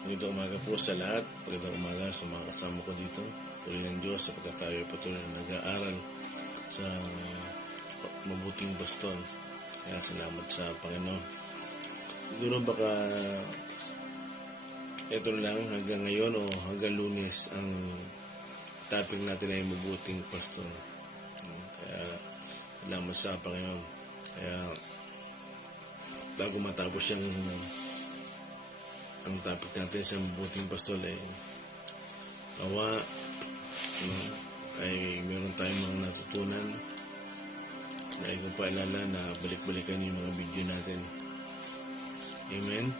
Magandang umaga po sa lahat. Magandang umaga sa mga kasama ko dito. Puri ng Diyos sapagkat tayo patuloy na nag-aaral sa mabuting baston. Kaya salamat sa Panginoon. Siguro baka ito lang hanggang ngayon o hanggang Lunes ang topic natin ay mabuting baston. Kaya salamat sa Panginoon. Kaya bago matapos yung ang topic natin sa mabuting pastol ay ay meron tayong mga natutunan na kung paalala na balik-balikan yung mga video natin. Amen?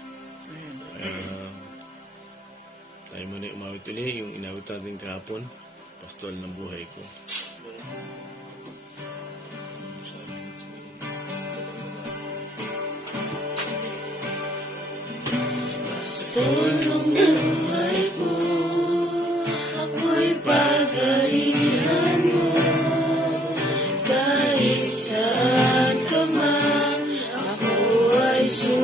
Tayo muna umawit ulit yung inawit natin kahapon, Pastol ng Buhay Ko. Pastol ng buhay ko, ako'y pagalingan mo. Kahit saan ka man, ako ay susunod.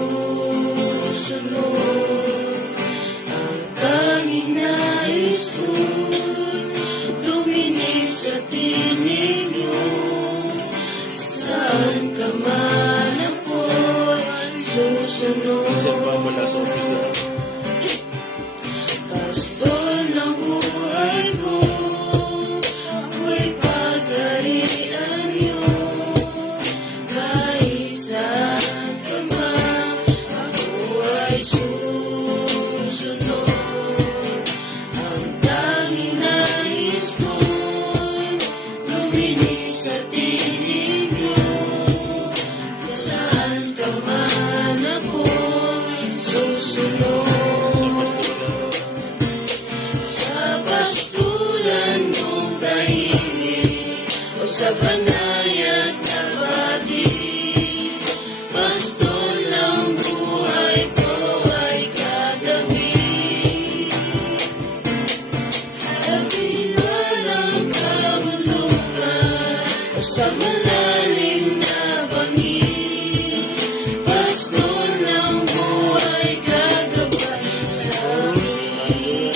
Ang tanging nais ko'y luminig sa tinig mo. Saan ka man, ako'y susunod. Kasi pamala sa umpisa. Pastol ng buhay ko, ako'y pagarian niyo. Kahit saan ka man, ako ay susunod. Ang tanging nais ko'y luminig sa tinig niyo. Saan ka man, ako'y susunod. Sa pastulan mong tahimik o sa banayad na batis, pastol ng buhay ko ay katabi. Harapin man ang kabundukan o sa malalim na bangin, pastol ng buhay gagabay sa amin.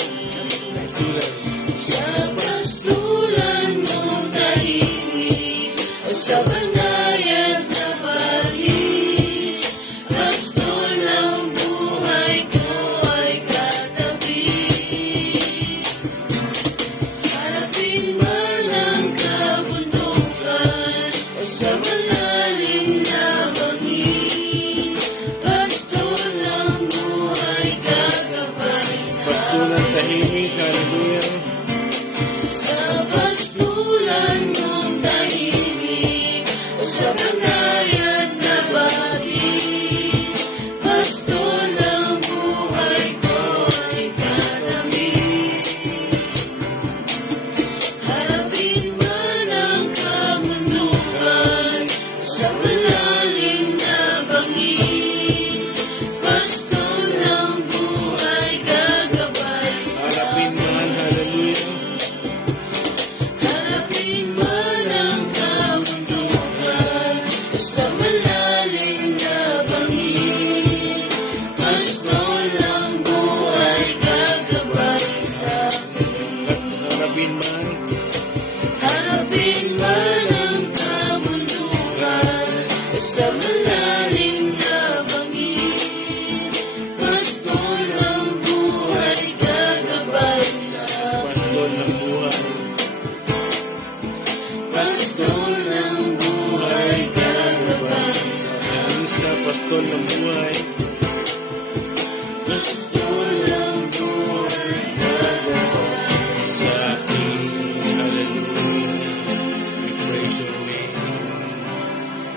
Sa pastulan mong tahimik o sa banayad na batis, pastol ng buhay ko ay katabi. Harapin man ang kabundukan o sa malalim na bangin, pastol ng buhay gagabay sa Pastulan tahimik, hallelujah. sa pastulan mong tahimik o sa banayad na batis, pastol ng buhay ko ay katabi. Harapin man ang kabundukan o sa malalim na bangin, pastol ng buhay gagabay sa Harapin man, hallelujah. Harapin man ang kabundukan o sa malalim na bangin, pastol ng buhay gagabay sa akin. Harapin man, Harapin man ang kabundukan o sa malalim na bangin, pastol ng buhay gagabay sa pastol ng buhay. pastol ng buhay gagabay Isa, pastol ng buhay. pastol ng buhay gagabay Sa akin, hallelujah. We praise your name.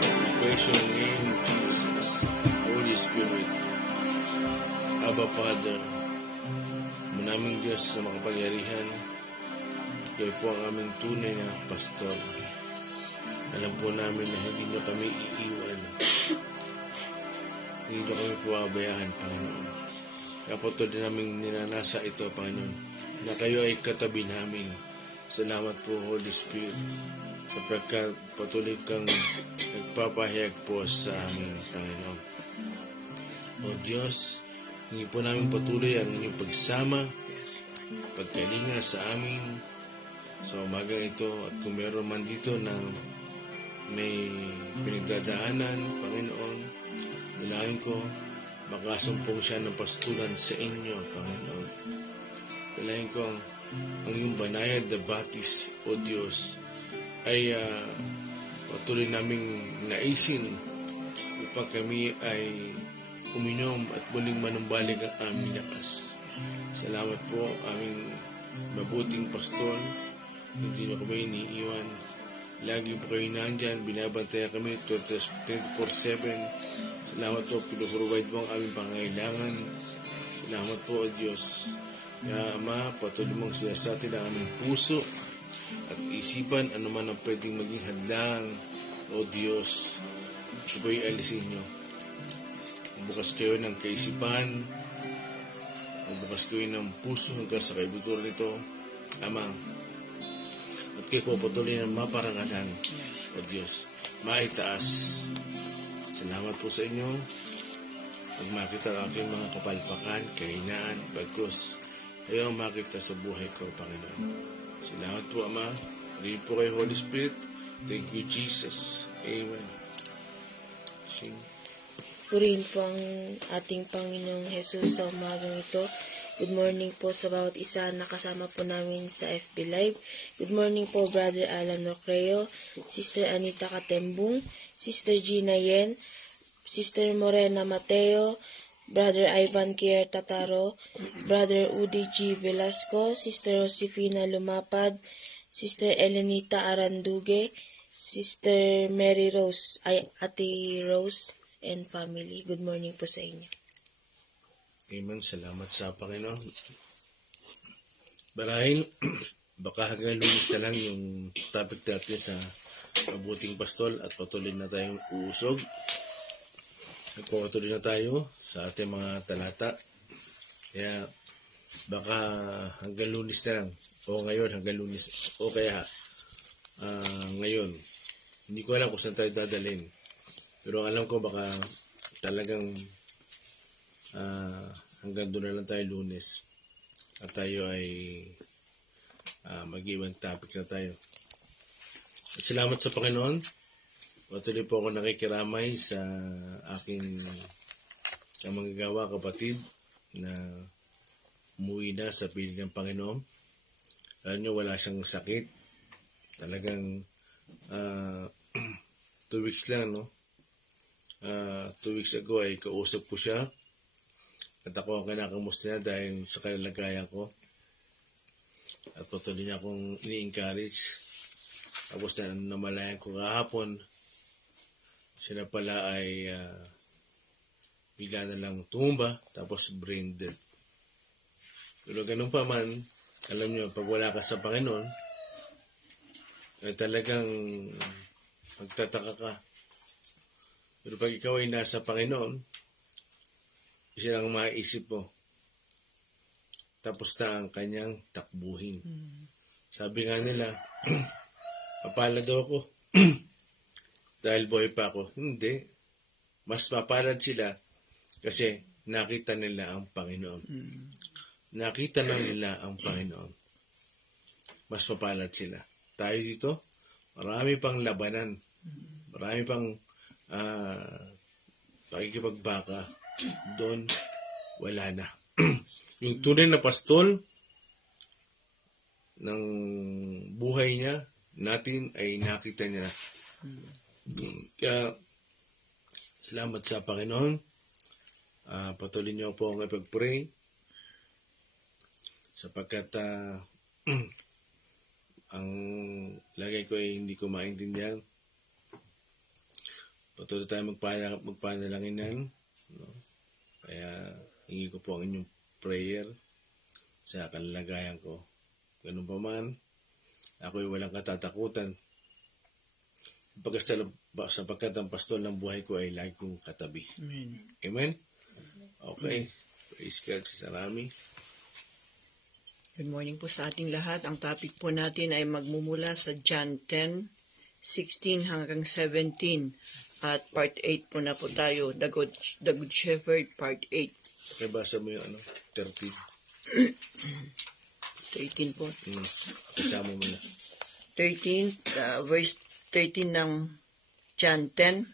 We praise your name, Jesus. Holy Spirit. Abba Father, manaming Diyos sa makapangyarihan, kayo po ang aming tunay na pastor. Alam po namin na hindi nyo kami iiwan. Hindi nyo kami pababayaan, Panginoon. Kaya po ito din namin ninanasa ito, Panginoon, na kayo ay katabi namin. Salamat po, Holy Spirit, sapagkat patuloy kang nagpapahayag po sa amin, Panginoon. O Diyos, Hingi po namin patuloy ang inyong pagsama, pagkalinga sa amin sa umagang ito. At kung meron man dito na may pinagdadaanan, Panginoon, nilangin ko, makasumpong siya ng pastulan sa inyo, Panginoon. Nilangin ko ang iyong banayad na batis, O Diyos, ay patuloy naming naisin upang kami ay uminom at muling manumbalik ang aming lakas. Salamat po, aming mabuting pastor. Hindi niyo kami iniiwan. Lagi po kayo nandyan, binabantayan kami 24/7. Salamat po, pinuprovide mo ang aming pangailangan. Salamat po, O Diyos. Kaya Ama, patuloy mong sinasatin ang aming puso at isipan, anuman ang pwedeng maging hadlang, O Diyos. Ito po'y alisin niyo. Bukas kayo ng kaisipan, bukas kayo ng puso hanggang sa kaibuturan nito, Ama. At kayo po patuloy ng maparangalan, O Diyos, maitaas. Salamat po sa inyo. Pag makita ang aking mga kapalpakan, kahinaan, bagkus, kayo ang makita sa buhay ko, Panginoon. Salamat po, Ama. Rin po kayo, Holy Spirit. Thank you, Jesus. Amen. Sing. Purihin po ang ating Panginoong Jesus sa umagang ito. Good morning po sa bawat isa na kasama po namin sa FB Live. Good morning po, Brother Alan Recreo, Sister Anita Katembung, Sister Gina Yen, Sister Morena Mateo, Brother Ivan Kier Tataro, Brother Udi G. Velasco, Sister Josefina Lumapad, Sister Elenita Aranduge, Sister Mary Rose, Ate Rose, and family. Good morning po sa inyo. Amen. Salamat sa Panginoon. Marahil, baka hanggang Lunes na lang yung topic natin sa mabuting pastol at patuloy na tayong uusog. Nagpapatuloy na tayo sa ating mga talata. Kaya, baka hanggang Lunes na lang. O ngayon, hanggang Lunes. O kaya, ngayon. Hindi ko alam kung saan tayo dadalhin. Pero alam ko baka talagang hanggang doon na lang tayo Lunes. At tayo ay mag-ibang topic na tayo. At salamat sa Panginoon. Patuloy po ako nakikiramay sa aking manggagawa kapatid na umuwi na sa piling ng Panginoon. Alam nyo, wala siyang sakit. Talagang 2 weeks lang, no? 2 weeks ago ay kausap ko siya at ako ang kinakamusta niya dahil sa kalagayan ko at patuloy niya akong ini-encourage. Tapos na namalayan ko kahapon, siya na pala ay bigla na lang tumumba tapos brain dead. Pero ganun pa man, alam niyo, pag wala ka sa Panginoon ay talagang magtataka ka. Pero pag ikaw ay nasa Panginoon, siya lang maisip mo. Tapos na ang kanyang takbuhin. Sabi nga nila, mapalad daw ako. Dahil buhay pa ako. Hindi. Mas mapalad sila kasi nakita nila ang Panginoon. Nakita na nila ang Panginoon. Mas mapalad sila. Tayo dito, marami pang labanan. Marami pang pakikipagbaka. Doon, wala na. Yung tunay na pastol ng buhay niya, natin ay nakita niya. Kaya, salamat sa Panginoon. Patuloy niyo po ang ipag-pray sapagkat ang lagay ko ay hindi ko maintindihan. Patuloy tayo magpanalanginan. No? Kaya hingi ko po ang inyong prayer sa kalagayan ko. Ganun pa man, ako ay walang katatakutan. Sapagkat ang pastol ng buhay ko ay lagi kong katabi. Amen. Amen? Okay. Praise God sa Rami. Good morning po sa ating lahat. Ang topic po natin ay magmumula sa John 10, 16 hanggang 17. At part 8 po na po tayo, The Good Shepherd, part 8. Okay, basa mo yung 13. 13 po. Isama mo na. 13, verse 13 ng John 10.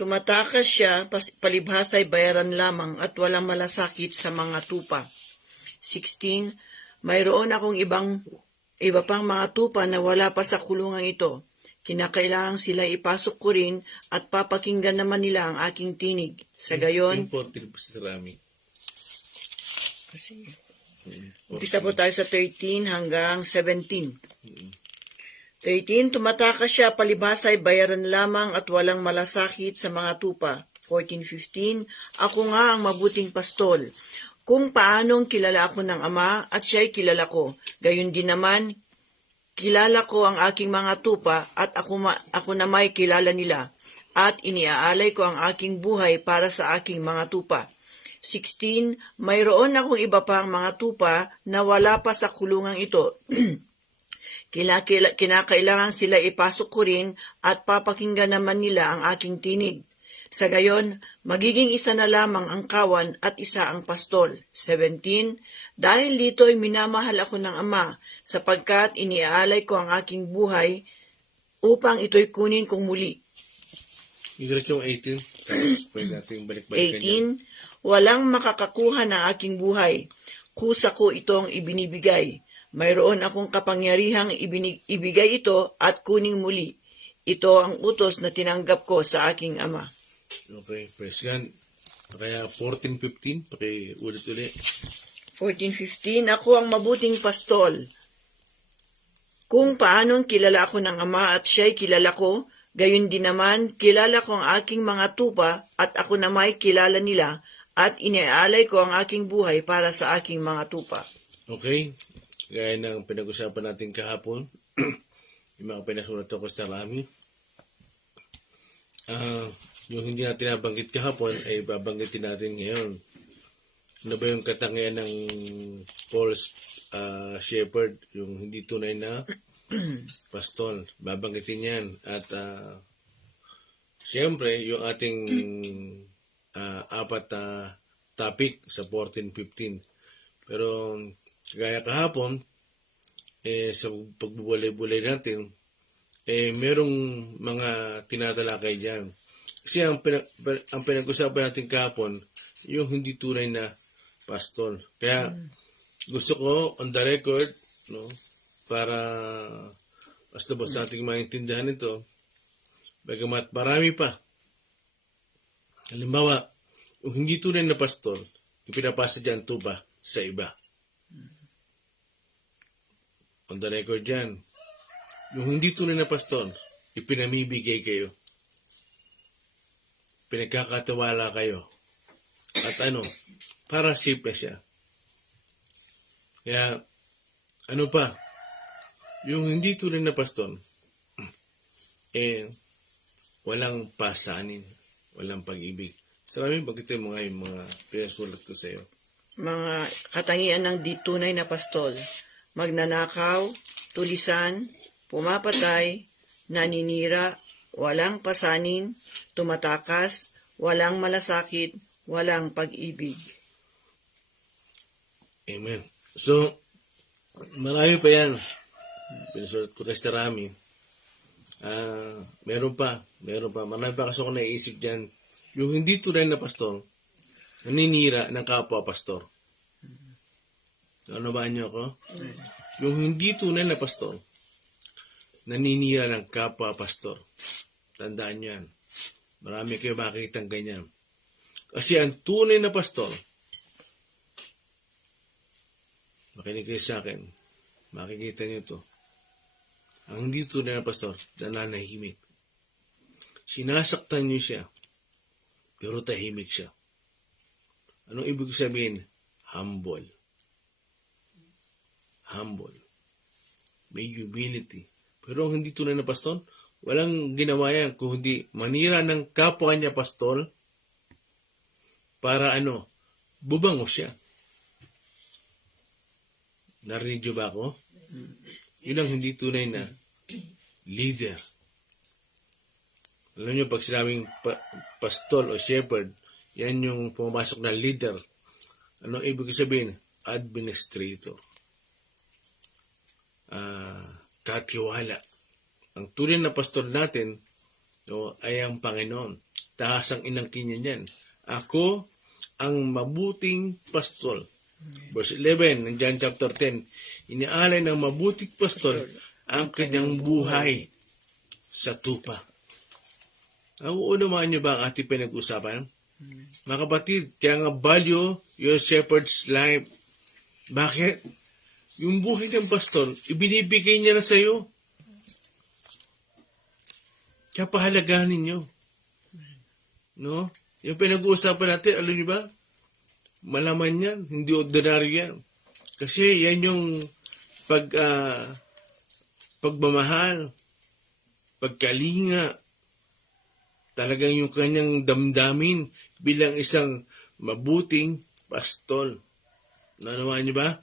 Tumatakas siya, palibhasa'y bayaran lamang at walang malasakit sa mga tupa. 16, mayroon akong iba pang mga tupa na wala pa sa kulungang ito. Kinakailangang sila ipasok ko rin at papakinggan naman nila ang aking tinig. Sa gayon, Important po sa Rami. umpisa po tayo sa 13 hanggang 17. 13, tumatakas siya, palibhasa'y bayaran lamang at walang malasakit sa mga tupa. 14-15, ako nga ang mabuting pastol. Kung paanong kilala ako ng Ama at siya'y kilala ko, gayon din naman, kilala ko ang aking mga tupa at ako na may kilala nila at iniaalay ko ang aking buhay para sa aking mga tupa. 16, mayroon akong iba pang mga tupa na wala pa sa kulungang ito. Kinakailangan sila ipasok ko rin at papakinggan naman nila ang aking tinig. Sa gayon, magiging isa na lamang ang kawan at isa ang pastol. 17, dahil dito'y minamahal ako ng Ama, sapagkat iniaalay ko ang aking buhay upang ito'y kunin kong muli. Diretso yung 18. Tapos pwede natin balik-balikan 18, walang makakakuha ng aking buhay. Kusa ko itong ibinibigay. Mayroon akong kapangyarihang ibigay ito at kuning muli. Ito ang utos na tinanggap ko sa aking Ama. Okay, praise God. Kaya 14-15, pakiulit-ulit. 14-15, ako ang mabuting pastol. Kung paanong kilala ako ng Ama at siya'y kilala ko, gayon din naman, kilala ko ang aking mga tupa at ako na may kilala nila at iniaalay ko ang aking buhay para sa aking mga tupa. Okay, gaya ng pinag-usapan natin kahapon, yung mga pinasulat ko sa Rami. Yung hindi natin nabanggit kahapon ay babanggitin natin ngayon. Ano ba yung katangian ng false shepherd, yung hindi tunay na pastol? Babanggitin yan. At siyempre, yung ating apat na topic sa 14-15. Pero gaya kahapon, sa pagbubulay-bulay natin, merong mga tinatalakay dyan. Kasi ang pinag-usapan natin kahapon, yung hindi tunay na pastol. Kaya gusto ko on the record, no, para basta-basta natin maintindihan ito, bagamat marami pa. Halimbawa, yung hindi tunay na pastol, ipinapasa dyan tuba sa iba. On the record dyan, yung hindi tunay na pastol, ipinamibigay kayo. Pinagkakatiwala kayo. At para safe na siya. Kaya, pa, yung hindi tunay na pastol, walang pasanin, walang pag-ibig. Sarami, bagay mo nga yung mga pinasulat ko sa iyo. Mga katangian ng di tunay na pastol, magnanakaw, tulisan, pumapatay, naninira, walang pasanin, tumatakas, walang malasakit, walang pag-ibig. Amen. So, marami pa yan. Pinasulat ko kay Rami. Meron pa. Marami pa kasi ako naisip dyan. Yung hindi tunay na pastor, naninira ng kapwa-pastor. Ano ba niyo ako? Yung hindi tunay na pastor, naninira ng kapwa-pastor. Tandaan nyo yan. Marami kayo makikita ng ganyan. Kasi ang tunay na pastor, makinig kayo sa akin, makikita nyo ito. Ang hindi tunay na pastor, nananahimik. Sinasaktan nyo siya, pero tahimik siya. Anong ibig sabihin? Humble. May humility. Pero ang hindi tunay na pastor, walang ginawa yan kundi manira ng kapwa niya pastol para bubango siya. Narinig niyo ba ako? Yun ang hindi tunay na leader. Alam niyo, pag sinabing pastol o shepherd, yan yung pumasok na leader. Ano ibig sabihin? Administrator. Katiwala. Ang tunay na pastor natin ay ang Panginoon. Tahas ang inangkin niya niyan. Ako ang mabuting pastol. Verse 11 ng John chapter 10, inialay ng mabuting pastol ang kanyang buhay sa tupa. Nauunamaan niyo ba ang ating pinag-usapan? Mga kapatid, kaya nga value your shepherd's life. Bakit? Yung buhay ng pastor, ibinibigay niya na sa iyo. Kaya pahalagahan ninyo. No? Yung pinag-uusapan natin, alam niyo ba? Malaman yan, hindi ordinary yan. Kasi yan yung pagmamahal, pagkalinga, talagang yung kanyang damdamin bilang isang mabuting pastol. Nanawaan niyo ba?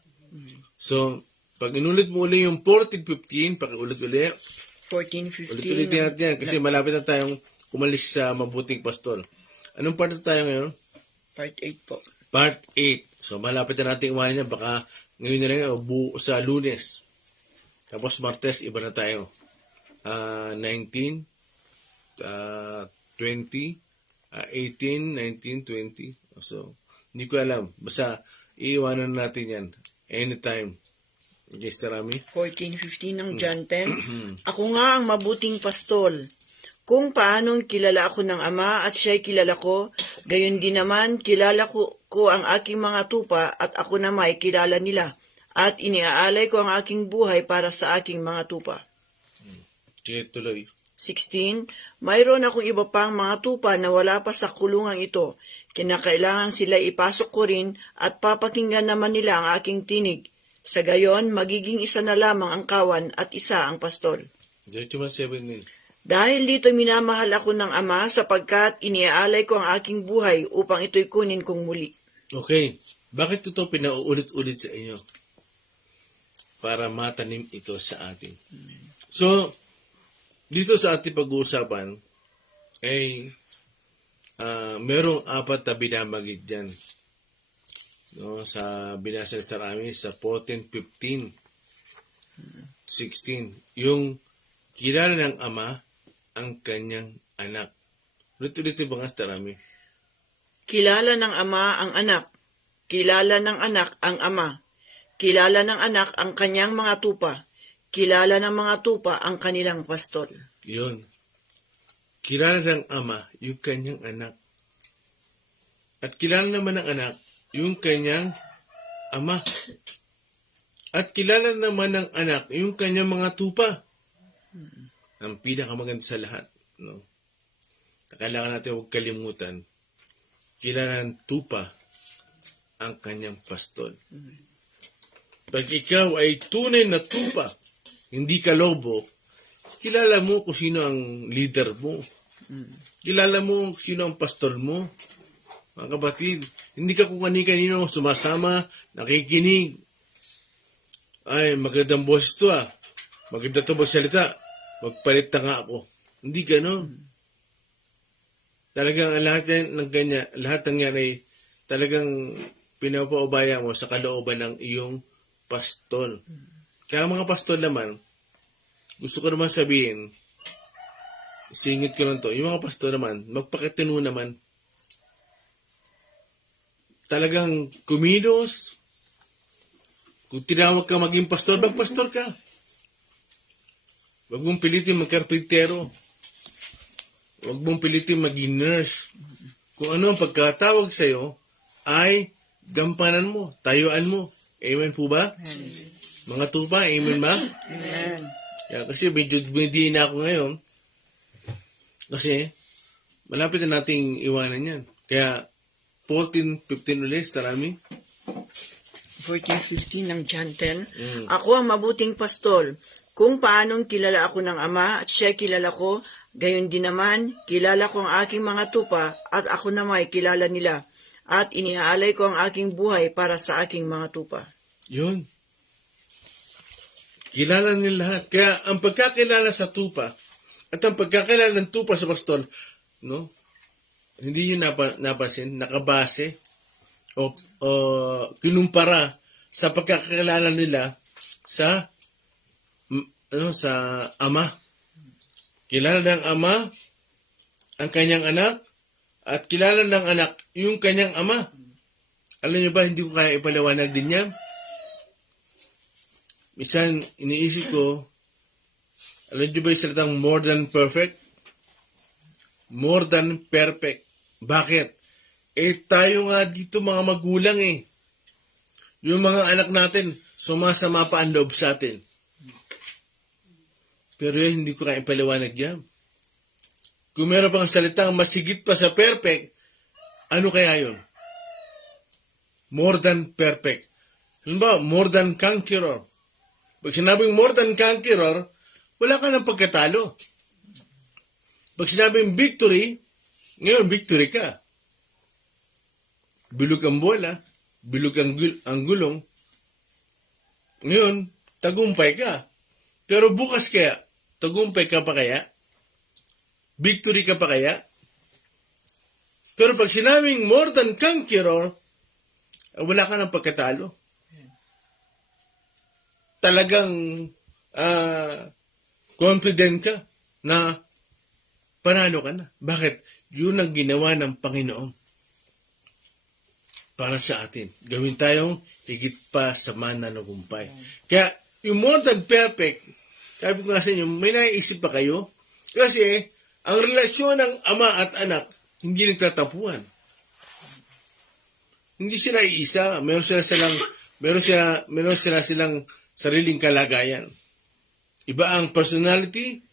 So, pag inulit mo ulit yung 14:15, pakiulit ulit. 14:15. Ulit-ulitin natin yan kasi malapit na tayong umalis sa mabuting pastol. Anong part na tayo ngayon? Part 8 po. Part 8. So, malapit na natin umanin yan. Baka ngayon na rin sa Lunes. Tapos Martes, iba na tayo. 19, 20, 18, 19, 20. So, hindi ko alam. Basta, iiwanan natin yan. Anytime. Okay, Rami? 14:15 ng John 10. Ako nga ang mabuting pastol. Kung paanong kilala ako ng Ama at siya'y kilala ko, gayon din naman kilala ko ang aking mga tupa at ako naman ay kilala nila. At iniaalay ko ang aking buhay para sa aking mga tupa. Sige, tuloy. 16. Mayroon akong iba pang mga tupa na wala pa sa kulungang ito. Kinakailangan sila ipasok ko rin at papakinggan naman nila ang aking tinig. Sa gayon, magiging isa na lamang ang kawan at isa ang pastol. Diretso mo 7. Dahil dito minamahal ako ng Ama sapagkat iniaalay ko ang aking buhay upang ito'y kunin kong muli. Okay. Bakit ito pinauulit-ulit sa inyo? Para matanim ito sa atin. So, dito sa ating pag-uusapan, ay merong 4 na binamagit dyan. No, sa binasa ni Rami sa 14, 15, 16. Yung kilala ng Ama ang kanyang anak. Ulit-ulit ba nga sa Rami? Kilala ng Ama ang anak. Kilala ng anak ang Ama. Kilala ng anak ang kanyang mga tupa. Kilala ng mga tupa ang kanilang pastol. Yun. Kilala ng Ama yung kanyang anak. At kilala naman ng anak yung kanyang ama. At kilala naman ng anak yung kanyang mga tupa. Ang pinakamaganda sa lahat. No? Kailangan natin huwag kalimutan. Kilala ng tupa ang kanyang pastol. Pag ikaw ay tunay na tupa, hindi ka lobo, kilala mo kung sino ang leader mo. Kilala mo kung sino ang pastol mo. Mga kapatid, hindi ka kung kanino sumasama, nakikinig. Ay, magandang boses to ah. Maganda to magsalita. Magpalit na nga ako. Hindi ganon. Talagang lahat ng ganyan, lahat ng yan ay talagang pinapaubaya mo sa kalooban ng iyong pastol. Kaya mga pastol naman, gusto ko naman sabihin, singit ko lang to, yung mga pastol naman, magpakitino naman. Talagang kumilos. Kung tinawag ka maging pastor, magpastor ka. Huwag mong pilitin magkarpintero. Huwag mong pilitin maging nurse. Kung ano ang pagkatawag sa'yo, ay gampanan mo, tayuan mo. Amen po ba? Mga tupa, amen ba? Amen. Kaya kasi medyo hindi na ako ngayon. Kasi malapit na nating iwanan yan. Kaya 14:15 ulit, Rami. 14:15 ng John 10. Ako ang mabuting pastol. Kung paanong kilala ako ng Ama at siya kilala ko, gayon din naman, kilala ko ang aking mga tupa at ako naman ay kilala nila. At iniaalay ko ang aking buhay para sa aking mga tupa. Yun. Kilala nila lahat. Kaya ang pagkakilala sa tupa at ang pagkakilala ng tupa sa pastol, no? Hindi yun napansin, nakabase o kinumpara sa pagkakilala nila sa ama. Kilala ng ama ang kanyang anak at kilala ng anak yung kanyang ama. Alam niyo ba, hindi ko kaya ipaliwanag din yan. Minsan, iniisip ko, alam niyo ba yung salitang more than perfect? More than perfect. Bakit? Tayo nga dito mga magulang Yung mga anak natin, sumasama pa ang loob sa atin. Pero hindi ko kaya ipaliwanag yan. Kung meron pang salitang masigit pa sa perfect, ano kaya yun? More than perfect. Halimbawa, more than conqueror. Pag sinabing more than conqueror, wala ka ng pagkatalo. Pag sinabing victory, ngayon victory ka. Bilog ang bola, bilog ang gulong. Ngayon, tagumpay ka. Pero bukas kaya, tagumpay ka pa kaya? Victory ka pa kaya? Pero pag sinabing more than conqueror, wala ka ng pagkatalo. Talagang confident ka na panalo ka na. Bakit? Yun ang ginawa ng Panginoon para sa atin. Gawin tayong higit pa sa mananagumpay. Kaya, yung more than perfect, sabi ko nga sa inyo, may naiisip pa kayo? Kasi, ang relasyon ng ama at anak, hindi nagtatapuan. Hindi sila iisa. Meron sila silang sariling kalagayan. Iba ang personality,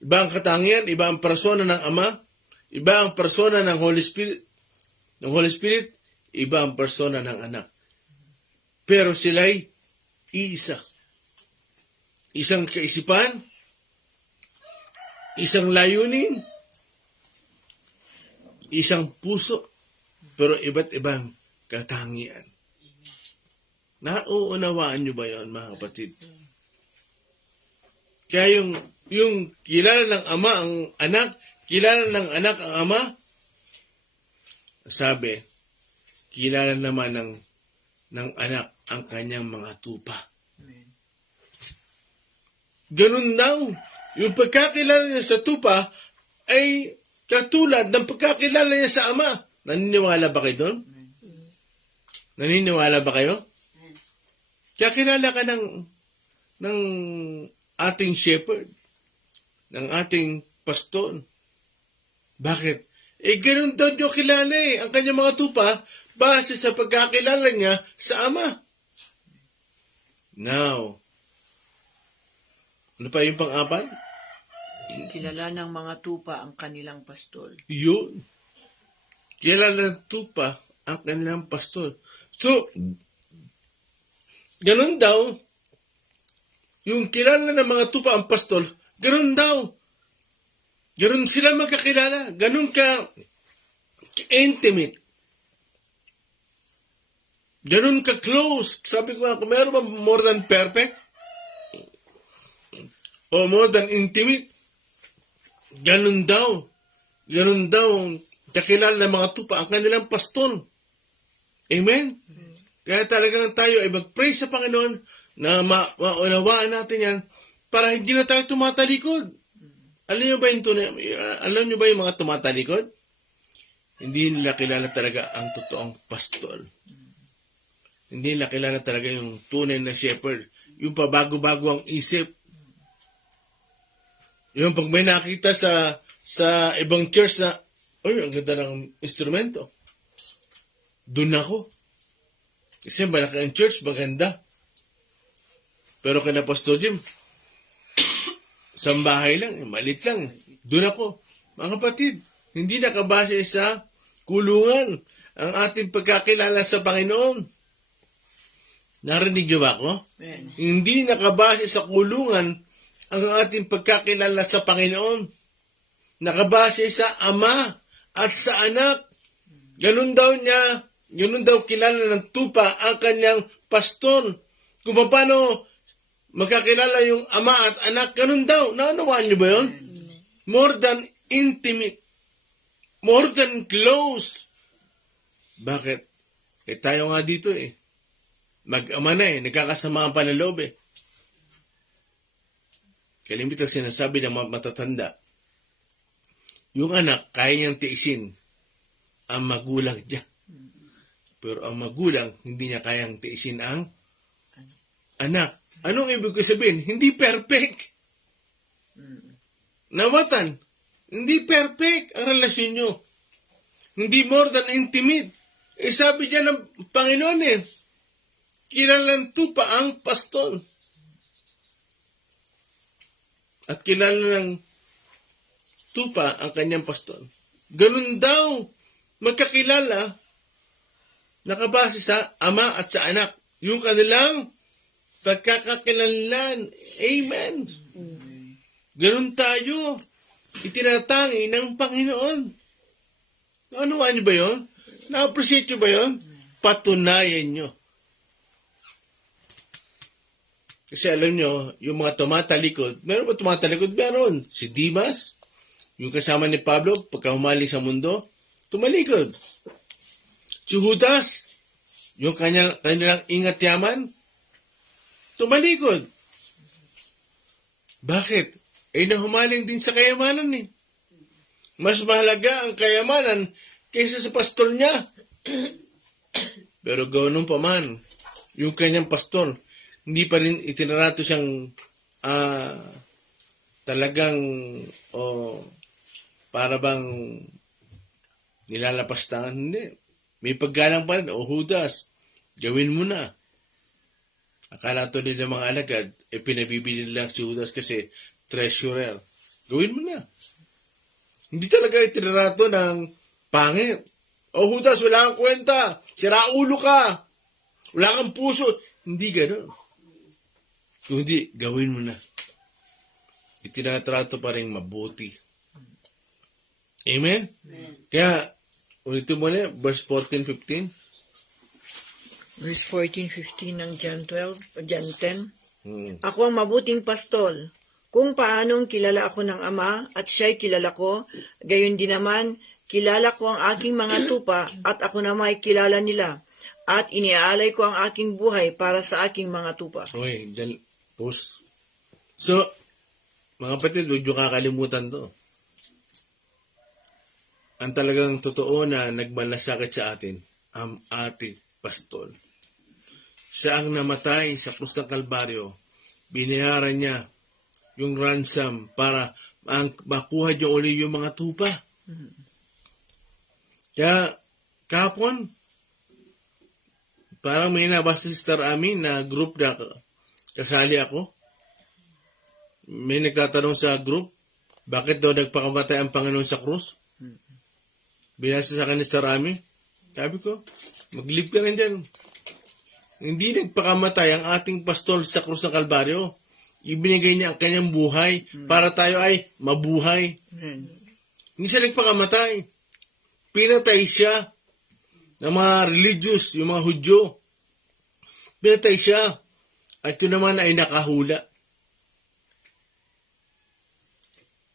iba ang katangian, iba ang persona ng ama, iba ang persona ng Holy Spirit, iba ang persona ng anak. Pero sila'y iisa. Isang kaisipan, isang layunin, isang puso, pero iba't ibang katangian. Nauunawaan nyo ba yon, mga kapatid? Kaya yung kilala ng ama ang anak, kilala ng anak ang ama, sabi, kilala naman ng anak ang kanyang mga tupa. Ganun daw. Yung pagkakilala niya sa tupa ay katulad ng pagkakilala niya sa ama. Naniniwala ba kayo doon? Naniniwala ba kayo? Kaya kilala ka ng ating shepherd, ng ating pastor. Bakit? Ganun daw niyo kilala ang kanyang mga tupa base sa pagkakilala niya sa ama. Now, ano pa yung pang-apat? Kilala ng mga tupa ang kanilang pastol. Yun. Kilala ng tupa ang kanilang pastol. So, ganun daw, yung kilala ng mga tupa ang pastol, ganun daw. Ganun sila magkakilala. Ganun ka intimate. Ganun ka close. Sabi ko nga, kung meron ba more than perfect? O more than intimate? Ganun daw. Ganun daw kakilala ng mga tupa ang kanilang pastol. Amen? Kaya talagang tayo ay mag-pray sa Panginoon na maunawaan natin yan para hindi na tayo tumatalikod. Alam niyo ba yung mga tumatalikod? Hindi nila kilala talaga ang totoong pastol. Hindi nila kilala talaga yung tunay na shepherd. Yung pabago-bago ang isip. Yung pag may nakita sa ibang church na, ang ganda ng instrumento. Doon ako. Kasi malaki ang church, maganda. Pero kina Pastor Jim, sambahay lang, malit lang. Doon ako. Mga kapatid, hindi nakabase sa kulungan ang ating pagkakilala sa Panginoon. Narinig niyo ba ako? Amen. Hindi nakabase sa kulungan ang ating pagkakilala sa Panginoon. Nakabase sa Ama at sa Anak. Ganun daw kilala ng tupa ang kanyang pastor. Kung paano magkakilala yung ama at anak, ganun daw. Naunawaan niyo ba yun? More than intimate. More than close. Bakit? Tayo nga dito mag-ama na nagkakasama ang panaloob Kalimitan sinasabi ng mga matatanda, yung anak, kaya niyang tiisin ang magulang niya. Pero ang magulang, hindi niya kayang tiisin ang anak. Anong ibig ko sabihin? Hindi perfect. Nawatan, hindi perfect ang relasyon nyo. Hindi more than intimate. Sabi niya ng Panginoon kilalang tupa ang pastol. At kilala ng tupa ang kanyang pastol. Ganun daw, magkakilala, nakabase sa ama at sa anak. Yung kanilang pagkakakilanlan. Amen. Ganun tayo. Itinatangi ng Panginoon. Ano niyo ba yun? Na-appreciate nyo ba yun? Patunayan nyo. Kasi alam nyo, yung mga tumatalikod, meron ba tumatalikod? Meron. Si Dimas, yung kasama ni Pablo, pagka humaling sa mundo, tumalikod. Si Judas, yung kanilang ingat yaman, tumalikod. Bakit? Nahumaling din sa kayamanan Mas mahalaga ang kayamanan kaysa sa pastor niya. Pero ganoon pa man, yung kanyang pastor, hindi pa rin itinarato siyang talagang para bang nilalapastangan. Hindi. May paggalang pa rin. Judas, gawin mo na. Akala to nila mga alagad, pinabibili lang si Judas kasi treasurer. Gawin mo na. Hindi talaga itinarato ng pangit. Judas, wala kang kwenta. Siraulo ka. Wala kang puso. Hindi gano'n. Kundi, gawin mo na. Itinatrato pa rin mabuti. Amen? Kaya, ulitin mo na, verse 14-15. Verse 14-15 ng John 10. Ako ang mabuting pastol. Kung paanong kilala ako ng Ama at siya'y kilala ko, gayon din naman, kilala ko ang aking mga tupa at ako naman ay kilala nila. At iniaalay ko ang aking buhay para sa aking mga tupa. Okay, dyan, pause. So, mga kapatid, huwag nyo kakalimutan to. Ang talagang totoo na nagmalasakit sa atin, ang ating pastol. Siya ang namatay sa krus ng Kalbaryo. Binayaran niya yung ransom para makuha niyo uli yung mga tupa. Kaya, kahapon, parang may nabasa si Sister Ami na group na kasali ako. May nagtatanong sa group, bakit daw nagpakamatay ang Panginoon sa krus? Binasa sa akin ni Sister Ami. Sabi ko, mag-live ka na dyan. Hindi nagpakamatay ang ating pastol sa krus ng Kalbaryo. Ibinigay niya ang kanyang buhay para tayo ay mabuhay. Hindi siya nagpakamatay. Pinatay siya ng mga religious, yung mga Hudyo. Pinatay siya. At yun naman ay nakahula.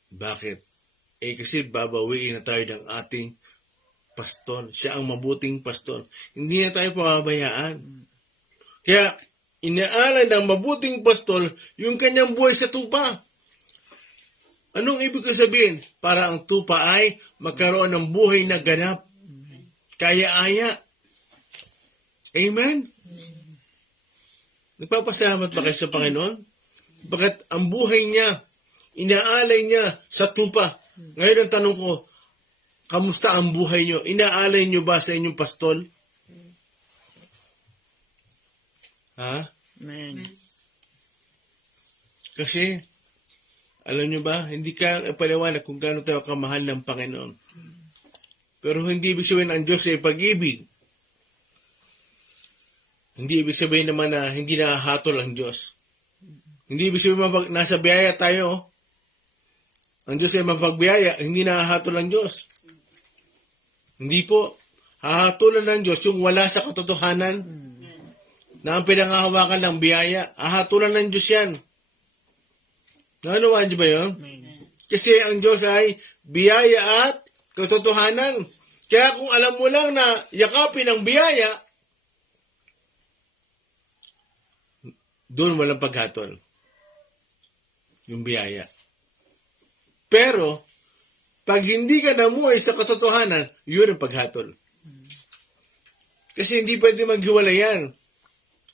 Bakit? Kasi babawiin na tayo ng ating pastor. Siya ang mabuting pastor. Hindi na tayo pababayaan. Kaya, inaalay ng mabuting pastor yung kanyang buhay sa tupa. Anong ibig ko sabihin? Para ang tupa ay magkaroon ng buhay na ganap. Kaya-aya. Amen? Nagpapasalamat ba kayo sa Panginoon? Bakit ang buhay niya, inaalay niya sa tupa. Ngayon ang tanong ko, kamusta ang buhay niyo? Inaalay niyo ba sa inyong pastol? Ha? Amen. Kasi, alam niyo ba, hindi ka ipaliwanag kung gaano tayo kamahal ng Panginoon. Pero hindi ibig sabihin ang Diyos ay pag-ibig. Hindi ibig sabihin naman na hindi nahahatol ang Diyos. Hindi ibig sabihin nasa biyaya tayo. Ang Diyos ay mapagbiyaya, hindi nahahatol ang Diyos. Hindi po. Hahatulan ng Diyos yung wala sa katotohanan. na ang pinangahawakan ng biyaya. Ahatulan ng Diyos yan. Naunawaan niyo ba yun? Kasi ang Diyos ay biyaya at katotohanan. Kaya kung alam mo lang na yakapin ang biyaya, doon walang paghatol. Yung biyaya. Pero, pag hindi ka namuhay sa katotohanan, yun ang paghatol. Kasi hindi pwede maghiwalay yan.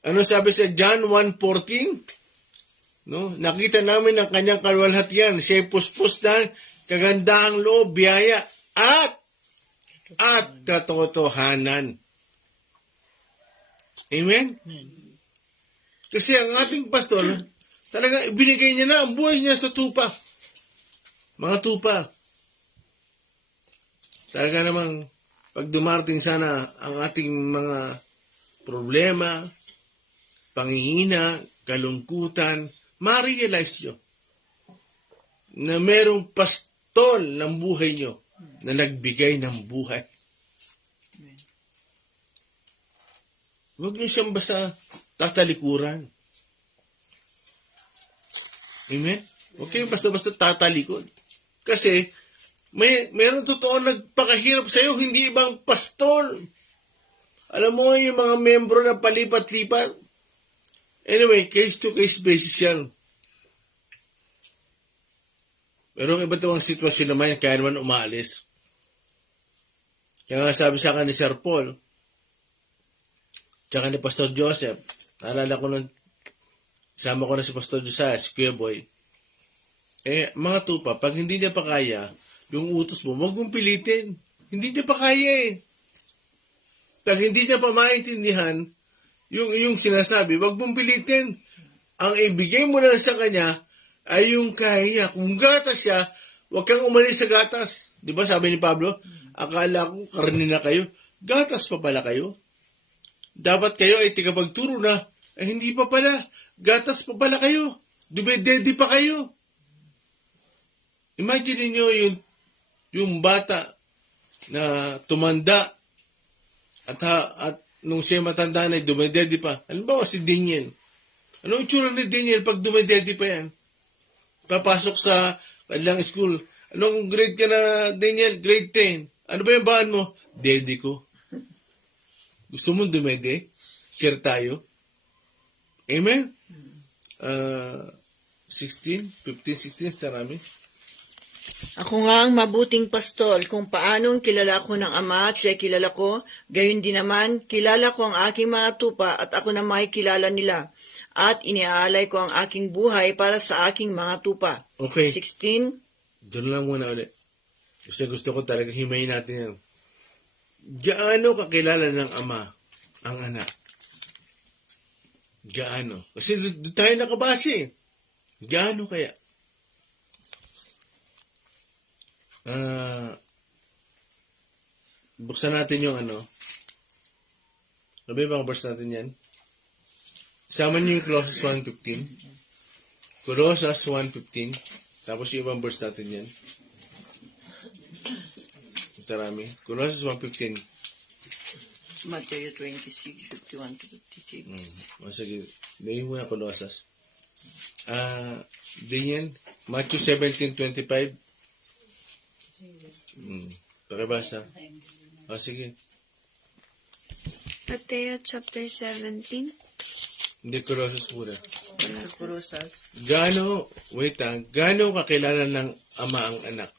Ano sabi sa John 1:14? No? Nakita namin ang kanyang kaluwalhatian. Siya'y puspos ng kagandahang loob, biyaya, at katotohanan. Amen? Kasi ang ating pastor, talaga binigay niya na ang buhay niya sa tupa. Mga tupa. Talaga namang pag dumarating sana ang ating mga problema, panghihina, kalungkutan, ma-realize nyo na merong pastol ng buhay nyo na nagbigay ng buhay. Huwag nyo siyang basta tatalikuran. Amen? Huwag kayong basta-basta tatalikod. Kasi, meron totoo nagpakahirap sa'yo, hindi ibang pastor. Alam mo, yung mga membro na palipat-lipat. Anyway, case-to-case basis yan. Pero ang iba't ibang sitwasyon naman, kaya naman umaalis. Kaya nga sabi sa akin ni Sir Paul, tsaka ni Pastor Joseph, naalala ko nung sama ko na si Pastor Josiah, si Kuya Boy, mga tupa, pag hindi niya pa kaya, yung utos mo, huwag mong pilitin. Hindi niya pa kaya eh. Pag hindi niya pa maintindihan, yung sinasabi, wag mong pilitin. Ang ibigay mo lang sa kanya ay yung kaya. Kung gatas siya, wag kang umalis sa gatas. Di ba sabi ni Pablo, akala ko karne na kayo. Gatas pa pala kayo. Dapat kayo ay tigapagturo na. Hindi pa pala. Gatas pa pala kayo. Dumedede pa kayo. Imagine niyo yung bata na tumanda at nung siya matanda na, dumedede pa. Halimbawa si Daniel. Anong itsura ni Daniel pag dumedede pa yan? Papasok sa kanilang school. Anong grade ka na, Daniel? Grade 10. Ano ba yung baan mo? Dede ko. Gusto mo dumede? Share tayo. Amen? 16, 15, 16, sarami. Ako nga ang mabuting pastol, kung paanong kilala ko ng Ama at siya kilala ko, gayon din naman, kilala ko ang aking mga tupa at ako na makikilala nila. At iniaalay ko ang aking buhay para sa aking mga tupa. Okay. 16. Doon lang muna ulit. Kasi gusto ko talaga himayin natin yan. Gaano kakilala ng Ama ang anak? Gaano? Kasi doon tayo nakabase. Gaano kaya? Buksan natin yung ano. Ano ba yung mga verse natin yan? Sama niyo yung Colossus 1:15. Colossus 1:15. Tapos yung ibang verse natin yan. Marami. Colossus 1:15. Matthew 26:51-56. Sige. Ngayon muna Colossus. Din yan. Matthew 17:25. Pakibasa. Sige. Mateo chapter 17. Hindi, Colossus muna. Colossus. Gaano kakilala ng Ama ang anak?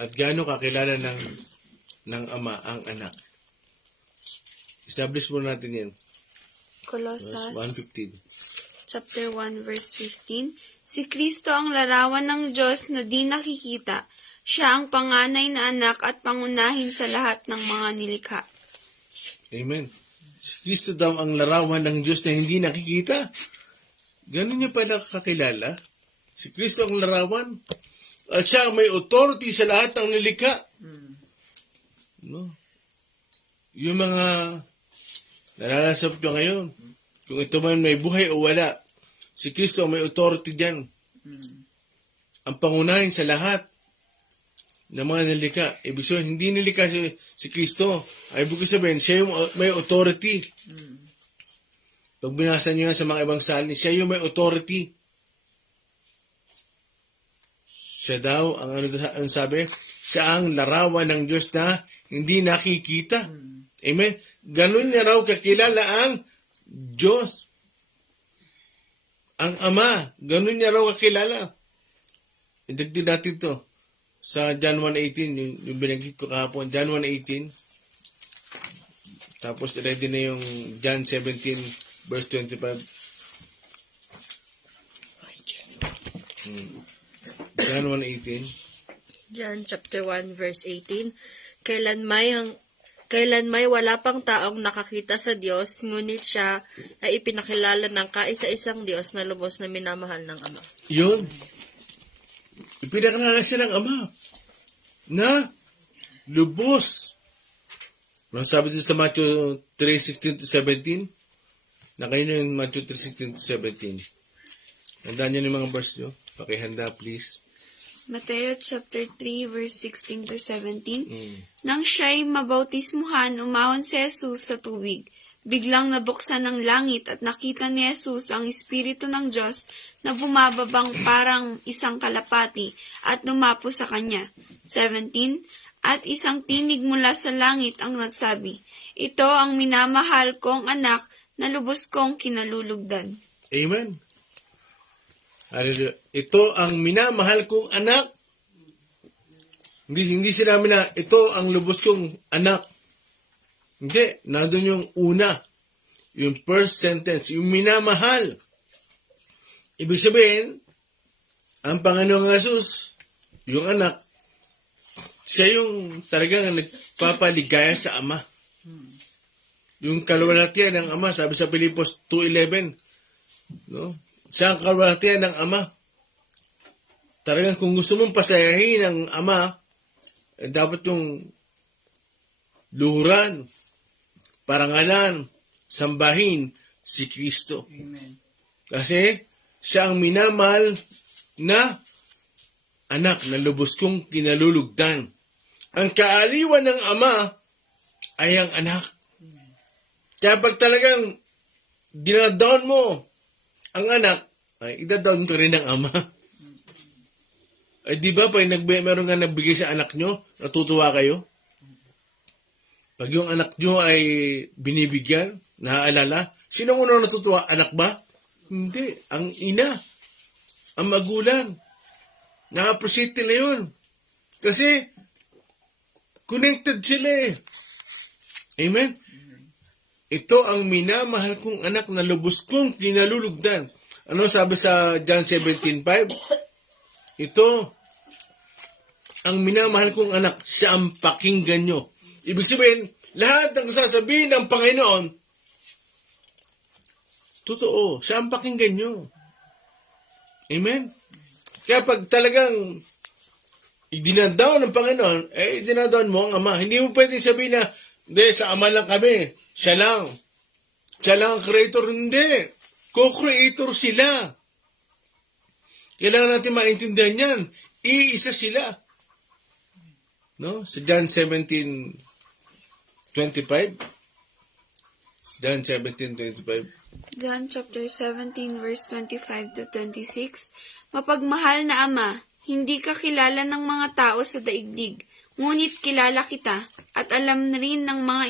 At gaano kakilala ng Ama ang anak? Establish muna natin yan. Colossus 1:15. chapter 1 verse 15. Si Kristo ang larawan ng Diyos na di nakikita. Siya ang panganay na anak at pangunahin sa lahat ng mga nilikha. Amen. Si Kristo daw ang larawan ng Diyos na hindi nakikita. Ganun niya pala kakilala. Si Kristo ang larawan. At siya ang may authority sa lahat ng nilikha. No? Yung mga nalalasap nyo ngayon, kung ito man may buhay o wala, si Kristo ang may authority dyan. Ang pangunahin sa lahat ng mga nilikha. Ibig sabihin, hindi nilikha si Kristo. Ay ibig sabihin, siya yung may authority. Pag binasa nyo yan sa mga ibang salin, siya yung may authority. Siya daw, ang sabi, siya ang larawan ng Diyos na hindi nakikita. Amen? Ganun niya raw kakilala ang Diyos. Ang Ama, ganun niya raw kakilala. Idagdag natin to sa John 1:18, yung binanggit ko kahapon, John 1:18. Tapos ready na yung John 17, verse 25. John 1:18. John chapter 1 verse 18. Kailanmay wala pang taong nakakita sa Diyos, ngunit siya ay ipinakilala ng kaisa-isang Diyos na lubos na minamahal ng Ama. Yun. Ipinakilala siya ng Ama na lubos. Ang sabi dito sa Matthew 3:16-17, na kayo na yung Matthew 3:16-17. Handaan niyo yung mga verse nyo. Pakihanda, please. Mateo chapter 3 verse 16 to 17. Nang siya'y mabautismuhan, umahon si Jesus sa tubig. Biglang nabuksan ng langit at nakita ni Jesus ang Espiritu ng Diyos na bumababang parang isang kalapati at dumapo sa kanya. 17. At isang tinig mula sa langit ang nagsabi, "Ito ang minamahal kong anak na lubos kong kinalulugdan." Amen. Hallelujah. Ito ang minamahal kong anak. Hindi sinabi na ito ang lubos kong anak. Hindi. Nandun yung una. Yung first sentence. Yung minamahal. Ibig sabihin, ang Panginoong Jesus, yung anak, siya yung talagang nagpapaligaya sa Ama. Yung kalwalhatian ng Ama, sabi sa Pilipos 2:11, no? Siya ang kalwalhatian ng Ama. Talagang kung gusto mong pasayahin ng Ama, dapat yung luhuran, parangalan, sambahin si Kristo. Amen. Kasi siya ang minamahal na anak na lubos kong kinalulugdan. Ang kaaliwan ng Ama ay ang anak. Kaya pag talagang dinadown mo ang anak, ay idadown ko rin ng Ama. Ay di ba pag meron nga nagbigay sa anak nyo, natutuwa kayo? Pag yung anak nyo ay binibigyan, naaalala, sino unang natutuwa? Anak ba? Hindi. Ang ina. Ang magulang. Na-appreciate nila yun. Kasi, connected sila eh. Amen? Ito ang minamahal kong anak na lubos kong kinalulugdan. Ano sabi sa John 17:5? Ito, ang minamahal kong anak, siya ang pakinggan nyo. Ibig sabihin, lahat ng sasabihin ng Panginoon, totoo, siya ang pakinggan nyo. Amen? Kaya pag talagang idinadown ng Panginoon, idinadown mo ang Ama. Hindi mo pwedeng sabihin na, hindi, sa Ama lang kami. Siya lang. Siya lang ang creator. Hindi. Co-creator sila. Kailangan natin maintindihan yan. Iisa sila. No? Sa John 17:25. John 17:25. John chapter 17 verse 25 to 26. Mapagmahal na Ama, hindi ka kilala ng mga tao sa daigdig, ngunit kilala kita at alam rin ng mga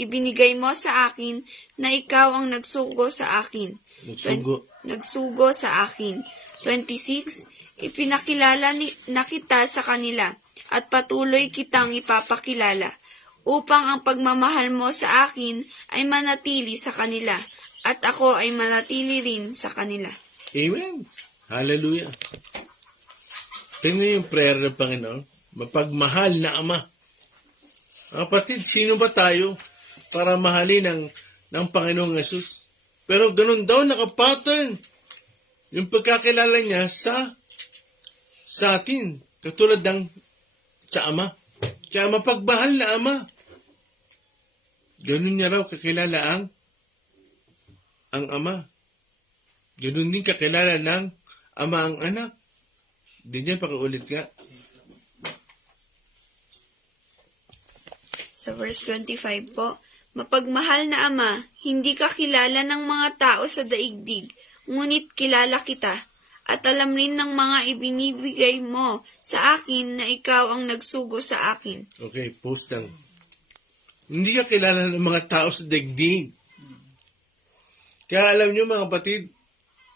ibinigay mo sa akin na ikaw ang nagsugo sa akin. Nagsugo sa akin. 26. Ipinakilala na kita sa kanila at patuloy kitang ipapakilala upang ang pagmamahal mo sa akin ay manatili sa kanila at ako ay manatili rin sa kanila. Amen. Hallelujah. Tingnan yung prayer ng Panginoon. Mapagmahal na Ama. Kapatid, sino ba tayo para mahalin ng Panginoong Jesus? Pero ganun daw nakapattern yung pagkakilala niya sa atin. Katulad ng sa Ama. Kaya mapagmahal na Ama. Ganun niya raw kakilala ang Ama. Ganun din kakilala ng Ama ang anak. Di niya pakiulit nga. Sa verse 25 po, Mapagmahal na Ama, hindi ka kilala ng mga tao sa daigdig, ngunit kilala kita, at alam rin ng mga ibinibigay mo sa akin na ikaw ang nagsugo sa akin. Okay, post lang. Hindi ka kilala ng mga tao sa daigdig. Kaya alam nyo mga kapatid,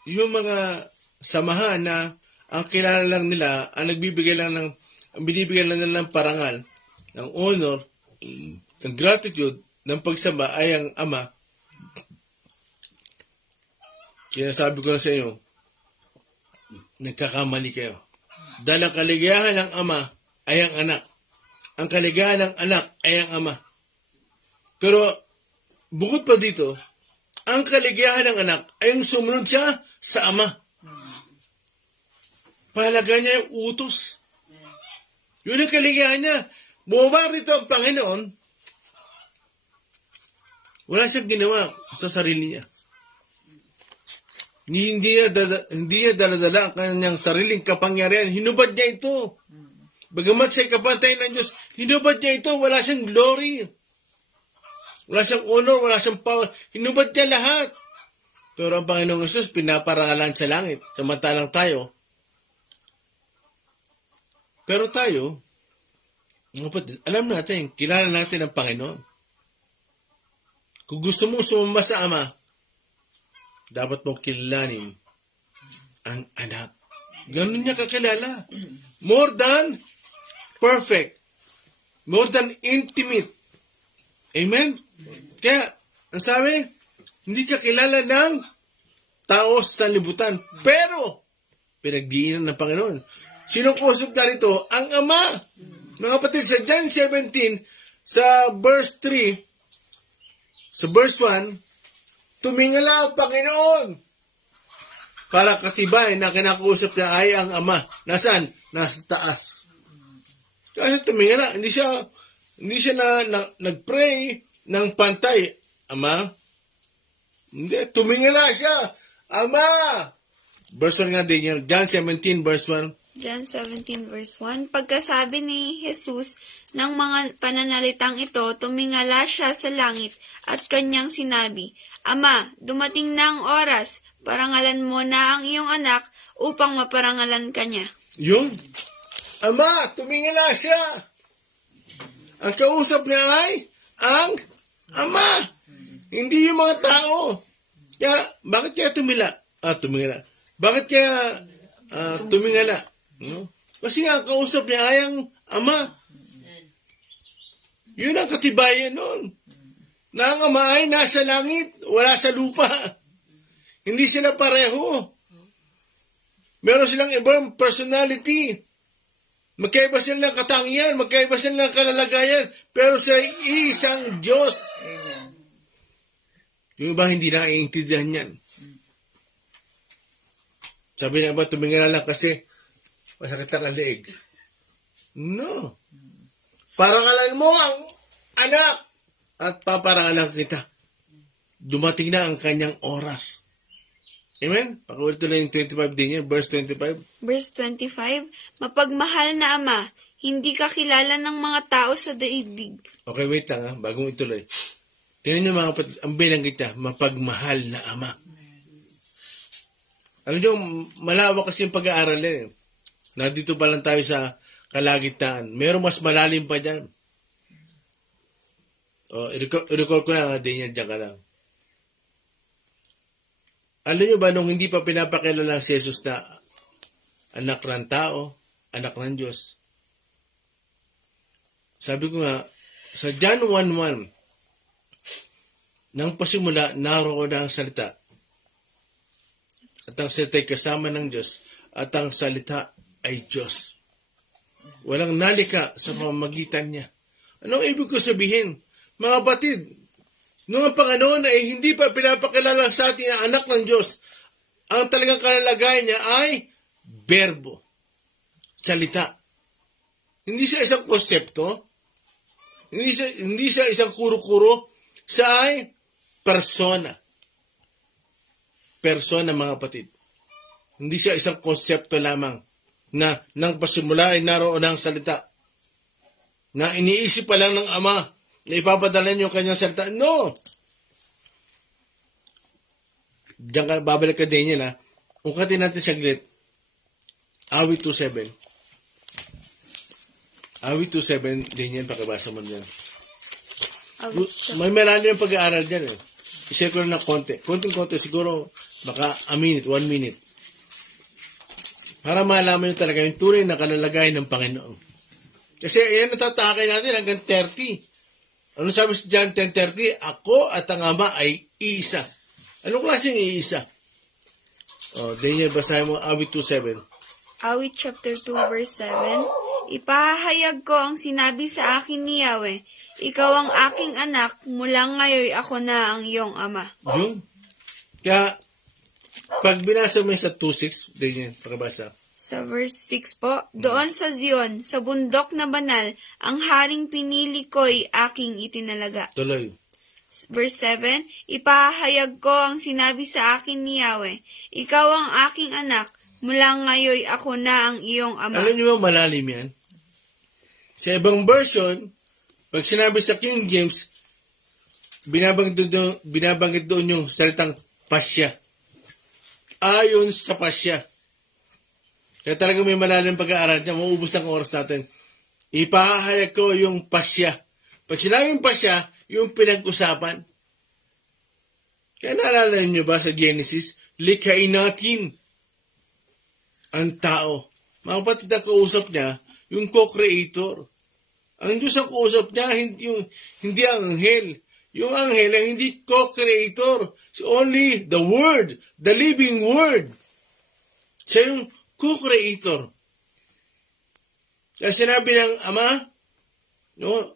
yung mga samahan na ang kilala lang nila, ang binibigay lang nila ng parangal, ng honor, ng gratitude, ng pagsamba ay ang Ama. Kaya sabi ko na sa inyo, nagkakamali kayo. Dahil ang kaligayahan ng Ama ay ang anak. Ang kaligayahan ng anak ay ang Ama. Pero bukod pa dito, ang kaligayahan ng anak ay yung sumunod siya sa Ama. Pahalaga niya yung utos. Yun ang kaligayahan niya. Bumaba rito ang Panginoon, wala siyang ginawa sa sarili niya. Hindi niya daladala ang kanyang sariling kapangyarihan. Hinubad niya ito. Bagamat siya'y kapatay ng Diyos, hinubad niya ito. Wala siyang glory. Wala siyang honor, wala siyang power. Hinubad niya lahat. Pero ang Panginoong Jesus, pinaparangalan sa langit. Samantalang tayo. Pero tayo, alam natin, kilala natin ang Panginoon. Kung gusto mong sumamba sa Ama, dapat mong kilalanin ang anak. Ganun niya kakilala. More than perfect. More than intimate. Amen? Kaya, ang sabi, hindi ka kilala ng tao sa libutan. Pero, pinagdiinan ng Panginoon. Sinong kusog na rito? Ang Ama. Mga kapatid, sa John 17, sa verse 3, sa verse 1, tumingala ang Panginoon para katibay na kinakausap niya ay ang Ama. Nasaan? Nasa taas. Kasi tumingala, hindi siya nagpray ng pantay. Ama? Hindi, tumingala siya. Ama! Verse 1 nga din yan. John 17, verse 1. John 17 verse 1, pagkasabi ni Jesus ng mga pananalitang ito, tumingala siya sa langit at kanyang sinabi, Ama, dumating na ang oras, parangalan mo na ang iyong anak upang maparangalan ka niya. Yun. Ama, tumingala siya. Ang kausap niya ay ang Ama. Hindi yung mga tao. Kaya, bakit kaya tumingala? Bakit kaya tumingala? No? Kasi ang kausap niya ay ang Ama. Yun ang katibayan nun. Na ang Ama ay nasa langit, wala sa lupa. Hindi sila pareho. Meron silang ibang personality. Magkaiba sila ng katangian, magkaiba sila ng kalalagayan, pero sa isang Diyos. Yung iba hindi naiintindihan yan. Sabi na ba, tumingala lang kasi masakit ang leeg. No. Parangalan mo ang anak at paparangalan kita. Dumating na ang kanyang oras. Amen? Pakulit na yung 25 din yan, verse 25. Verse 25, mapagmahal na Ama, hindi ka kilala ng mga tao sa daigdig. Okay, wait lang ha, bagong ituloy. Tingnan niyo mga kapatid, ang binanggit niya, mapagmahal na Ama. Alam niyo, malawak kasi yung pag-aaral eh. Nandito pa lang tayo sa kalagitnaan. Meron mas malalim pa dyan. I-recall ko na nga din yan, dyan ka lang. Alam niyo ba, nung hindi pa pinapakilala si Jesus na anak ng tao, anak ng Diyos, sabi ko nga, sa John 1:1, nang pasimula, naroon na ang salita. At ang salita ay kasama ng Diyos. At ang salita ay Diyos. Walang nalika sa pamamagitan niya. Anong ibig ko sabihin? Mga batid, nung ang Panginoon ay hindi pa pinapakilala sa atin ang anak ng Diyos, ang talagang kalalagayan niya ay berbo. Salita. Hindi siya isang konsepto. Hindi siya isang kuro-kuro. Siya ay persona. Persona, mga kapatid. Hindi siya isang konsepto lamang na nang pasimula ay naroon ang salita. Na iniisip pa lang ng Ama na ipapadala niyo yung kanyang salita. No! Diyan ka, babalik ka Daniel ha. Ukatin natin saglit. Awit 2:7. Awit 2:7, Daniel, pakibasa mo dyan. May malalim yung pag-aaral dyan eh. I-share ko lang ng konti. Konting-konti, siguro baka a minute, 1 minute. Para malaman nyo talaga yung tunay na kalalagay ng Panginoon. Kasi yan natatakay natin hanggang 30. Ano sabi sa John 10:30? Ako at ang Ama ay iisa. Anong klaseng iisa? Daniel, basahin mo Awit 2:7. Awit chapter 2 verse 7. Ipahayag ko ang sinabi sa akin ni Yahweh. Ikaw ang aking anak, mula ngayon ako na ang iyong ama. Yun. Kaya, pag binasa mo sa 2:6, Daniel, pakibasa. Sa verse 6 po, doon sa Zion, sa bundok na banal, ang haring pinili ko'y aking itinalaga. Tuloy. Verse 7, ipahayag ko ang sinabi sa akin ni Yahweh. Ikaw ang aking anak, mula ngayon ako na ang iyong ama. Alam niyo ba malalim yan? Sa ibang version, pag sinabi sa King James, binabanggit doon yung salitang pasya. Ayon sa pasya. Kaya talaga may malalim pag-aaral niya, mauubos lang ang oras natin. Ipahahayag ko yung pasya. Pag sinabing pasya, yung pinag-usapan. Kaya naalala niyo ba sa Genesis, likhain natin ang tao. Mga kapatid, ang kausap niya, yung co-creator. Ang Diyos ang kausap niya, hindi ang anghel. Yung anghel ay hindi co-creator. It's only the Word, the living Word. Siya yung co-creator. Kaya sinabi ng Ama,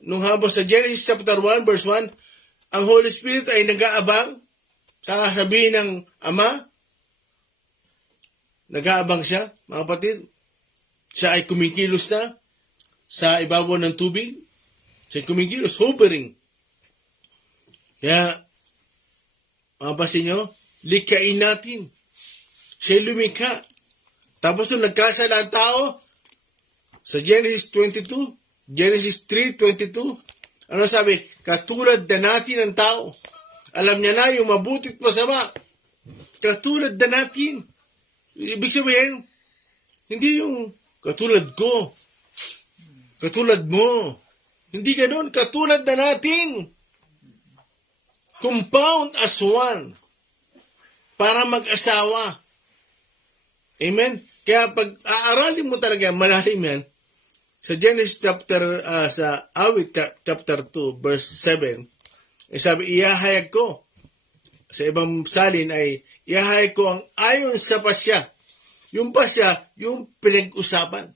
nung habang sa Genesis chapter 1, verse 1, ang Holy Spirit ay nag-aabang sa sabihin ng Ama. Nag-aabang siya, mga kapatid. Siya ay kumikilos na sa ibabaw ng tubig. Siya ay kumikilos, hovering. Kaya, mapasin nyo, likhain natin. Siya lumikha. Tapos nung nagkasala ang tao, sa Genesis 22, Genesis 3:22, ano sabi? Katulad na natin ang tao. Alam niya na yung mabuti at masama. Katulad na natin. Ibig sabihin, hindi yung katulad ko, katulad mo. Hindi ganun, katulad na natin. Compound as one. Para mag-asawa. Amen? Kaya pag aaralin mo talaga, malalim yan, sa Genesis sa Awit chapter 2, verse 7, sabi, ihahayag ko. Sa ibang salin ay, ihahayag ko ang ayon sa pasya. Yung pasya, yung pinag-usapan.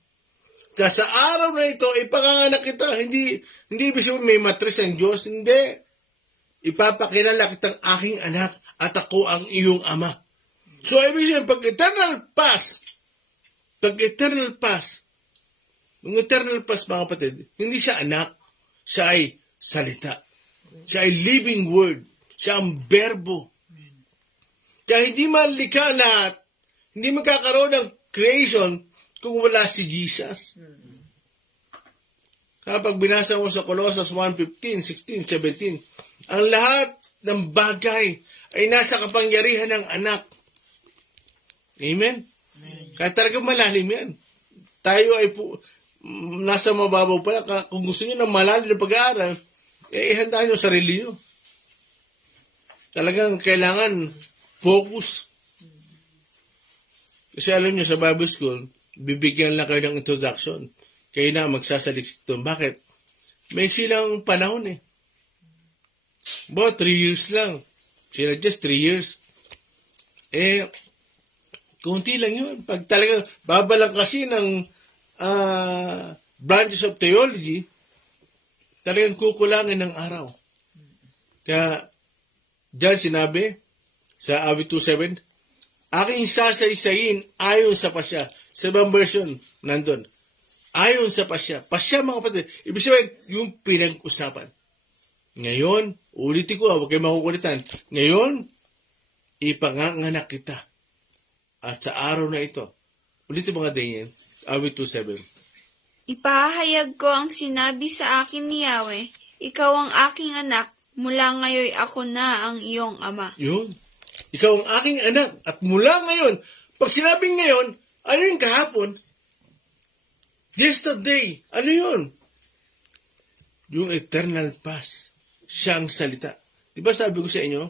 Kaya sa araw na ito, ipanganganak kita. Hindi ibig sabihin may matris ang Diyos. Hindi. Ipapakilala kitang aking anak at ako ang iyong ama. So, ibig sabihin, pag eternal past, yung eternal past, mga kapatid, hindi siya anak, siya ay salita. Siya ay living word. Siya ang verbo. Kaya hindi malikha lahat, hindi magkakaroon ng creation kung wala si Jesus. Kapag binasa mo sa Colossus 1:15, 16, 17, ang lahat ng bagay ay nasa kapangyarihan ng anak. Amen? Kaya talagang malalim yan. Tayo ay nasa mababaw pala. Kung gusto nyo ng malalim na pag-aaral, ihandaan nyo sarili nyo. Talagang kailangan focus. Kasi alam nyo sa Bible School, bibigyan lang kayo ng introduction. Kayo na magsasaliksik doon. Bakit? May silang panahon eh. About 3 years lang. Sila just 3 years. Kunti lang yun. Pag talagang babalang kasi ng branches of theology, talagang kukulangin ng araw. Kaya, diyan sinabi, sa Awit 2:7, aking sasaysayin ayon sa pasya. Sa ibang version, nandun. Ayon sa pasya. Pasya, mga kapatid. Ibig sabihin, yung pinag-usapan. Ngayon, ulitin ko, huwag kayo makukulitan. Ngayon, ipanganganak kita. At sa araw na ito, ulitin mga Daniel, Awit 2:7. Ipahayag ko ang sinabi sa akin ni Yahweh. ikaw ang aking anak, mula ngayon ako na ang iyong ama. Yun. Ikaw ang aking anak. At mula ngayon, pag sinabing ngayon, ano yung kahapon? Yesterday. Ano yun? Yung eternal past. Siya ang salita. Diba sabi ko sa inyo,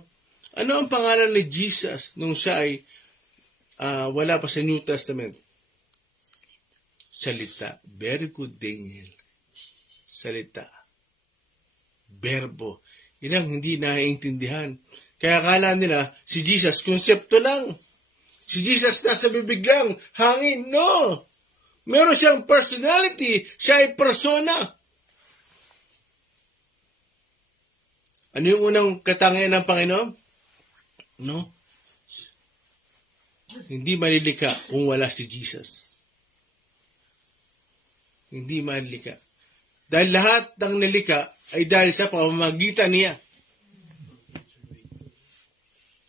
ano ang pangalan ni Jesus nung siya ay wala pa sa New Testament? Salita. Very good, Daniel. Salita. Verbo. Yun ang hindi naiintindihan. Kaya akala nila, si Jesus, konsepto lang. Si Jesus nasa bibig lang, hangin. No! Meron siyang personality. Siya ay persona. Ano yung unang katangian ng Panginoon? No? Hindi malilika kung wala si Jesus. Hindi malilika. Dahil lahat ng nilika ay dahil sa pamamagitan niya.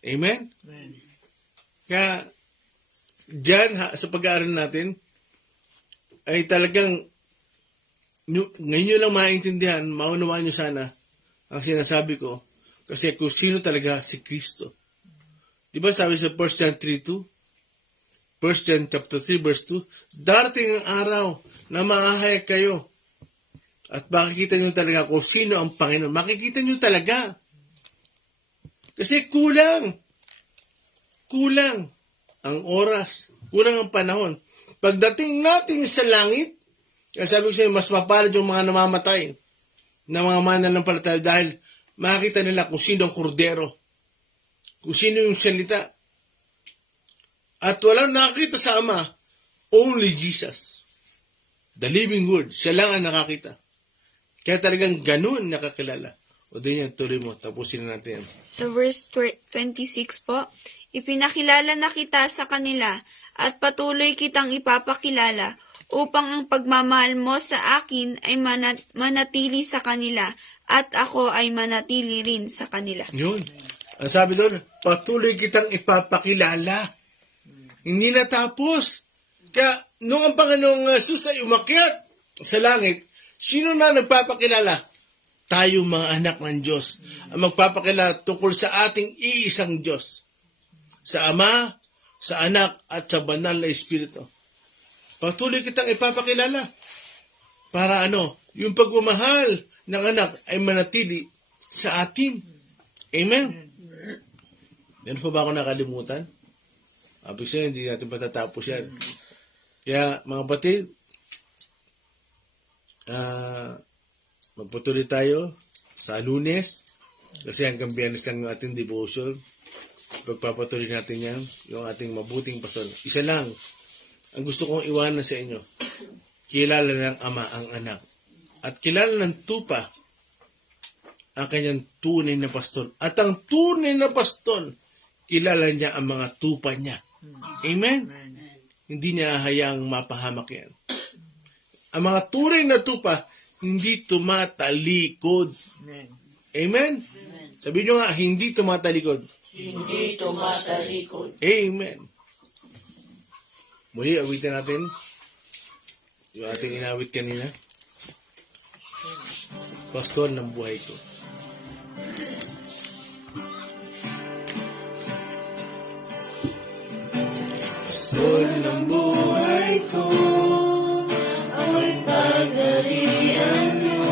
Amen? Kaya, dyan sa pag-aaral natin, ay talagang, ngayon nyo lang maintindihan, maunawaan nyo sana, ang sinasabi ko, kasi kung sino talaga si Kristo. Di ba sabi sa 1 John 3:2? 1 John chapter 3 verse 2, darating ang araw na maahayag kayo at makikita nyo talaga kung sino ang Panginoon. Makikita nyo talaga. Kasi kulang ang oras, kulang ang panahon. Pagdating natin sa langit, kaya sabi ko sa inyo, mas mapalad yung mga namamatay na mga mananampalataya dahil makikita nila kung sino ang kordero, kung sino yung salita. At walang nakakita sa Ama, only Jesus. The living word, siya lang ang nakakita. Kaya talagang ganun nakakilala. O din yan, tuloy mo, tapusin na natin yan. Sa verse 26 po, ipinakilala na kita sa kanila at patuloy kitang ipapakilala upang ang pagmamahal mo sa akin ay manatili sa kanila at ako ay manatili rin sa kanila. Yun. Ang sabi doon, patuloy kitang ipapakilala. Hindi natapos. Kaya, nung ang Panginoong Jesus ay umakyat sa langit, sino na nagpapakilala? Tayo mga anak ng Diyos. Ang magpapakilala tungkol sa ating iisang Diyos. Sa Ama, sa Anak, at sa Banal na Espiritu. Patuloy kitang ipapakilala. Para yung pagmamahal ng anak ay manatili sa atin. Amen? Meron pa ba ako nakalimutan? Abig sabihin, hindi natin patatapos yan. Kaya, mga batid, magpatuloy tayo sa Lunes kasi hanggang Biyernes lang yung ating devotion. Pagpapatuloy natin yan, yung ating mabuting pastor. Isa lang, ang gusto kong iwanan sa inyo, kilala ng Ama ang anak. At kilala ng tupa ang kanyang tunay na pastor. At ang tunay na pastor, kilala niya ang mga tupa niya. Amen? Hindi niya hayaang mapahamak yan. Ang mga tunay na tupa, hindi tumatalikod. Amen? Sabihin nyo nga, hindi tumatalikod. Hindi tumatalikod. Amen. Muli, awitin natin yung ating inawit kanina. Pastor ng buhay ko. Pastor ng buhay ko, ako'y pagdalian mo.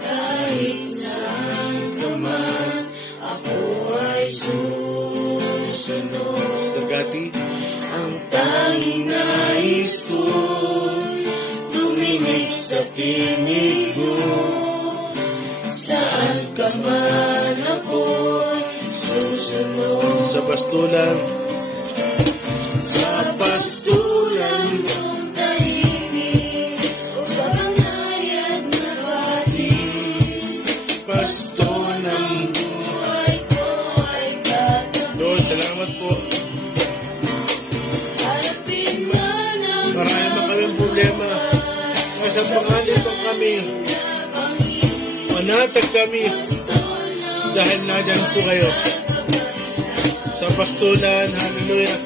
Kahit saan ka man, ako ay susunod. Sagati, ang tanging nais ko, tuminig sa tinig mo. Saan ka man ako'y susunod. Sa pastulan, sa pastulan mong tahimik, sa banayad na batis, pastor ng buhay ko ay gagawin. Lord, salamat po. Harapin man ang marami pa kaming problema. Nasa pangalan po kami. Manatag kami dahil nadyan po kayo. Sa pastulan, hallelujah.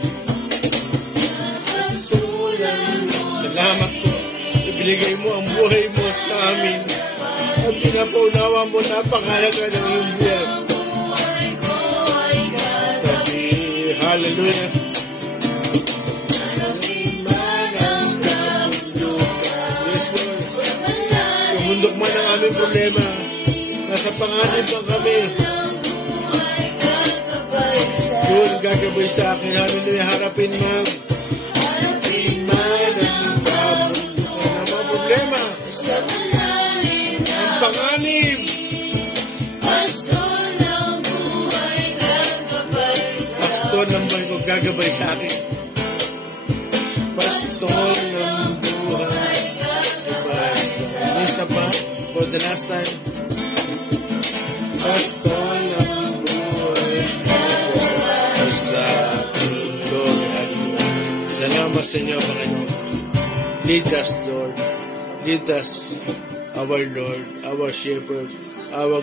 Salamat po. Ibinigay mo ang buhay mo sa amin. At pinapaunawa mo napakalaga ng iyong buhay. Tabi, hallelujah. Yes, Lord. Tumundok man ang aming problema. Nasa panganib lang kami. Yun, gagabay sa akin. Hallelujah. Harapin man. Man ang mga problema. Ang panganib. Pastor ng buhay ko gagabay sa akin. Pastor ng buhay gagabay sa akin. Isa pa, for the last time. Pastor ng buhay gagabay sa akin. Lord, hallelujah. Salamat sa inyo, Panginoon. Lead us, Lord. Lead us, our Lord, our Shepherd, our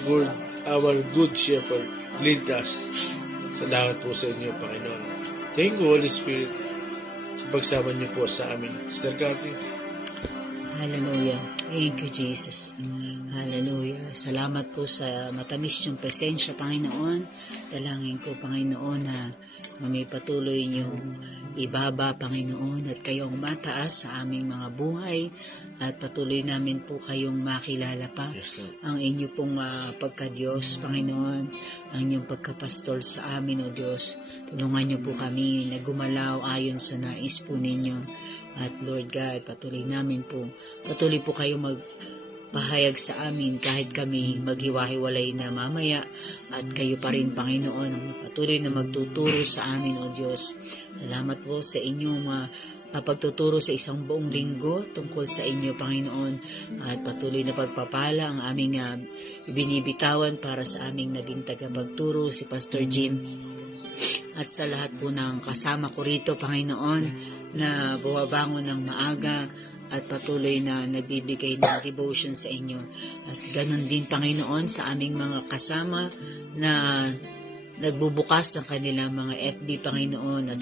good Shepherd. Lead us. Salamat po sa inyo, Panginoon. Thank you, Holy Spirit, sa pagsama niyo po sa amin. Sister Cathy. Hallelujah. Thank you, Jesus. Hallelujah. Salamat po sa matamis niyong presensya, Panginoon. Dalangin ko, Panginoon, na may patuloy niyong ibaba, Panginoon, at kayong mataas sa aming mga buhay at patuloy namin po kayong makilala pa. Yes, Lord. Ang inyo pong pagka-Diyos, Panginoon, ang inyong pagkapastol sa amin, O Diyos. Tulungan niyo po kami na gumalaw ayon sa nais po ninyo. At Lord God, patuloy po kayo magpahayag sa amin kahit kami maghiwa-hiwalay na mamaya at kayo pa rin, Panginoon, ang patuloy na magtuturo sa amin, O Diyos. Salamat po sa inyong pagtuturo sa isang buong linggo tungkol sa inyo, Panginoon, at patuloy na pagpapala ang aming ibinibitawan para sa aming naging tagapagturo, si Pastor Jim. At sa lahat po ng kasama ko rito, Panginoon, na bumabangon ng maaga at patuloy na nagbibigay ng devotion sa inyo. At ganun din, Panginoon, sa aming mga kasama na nagbubukas ng kanilang mga FB, Panginoon, at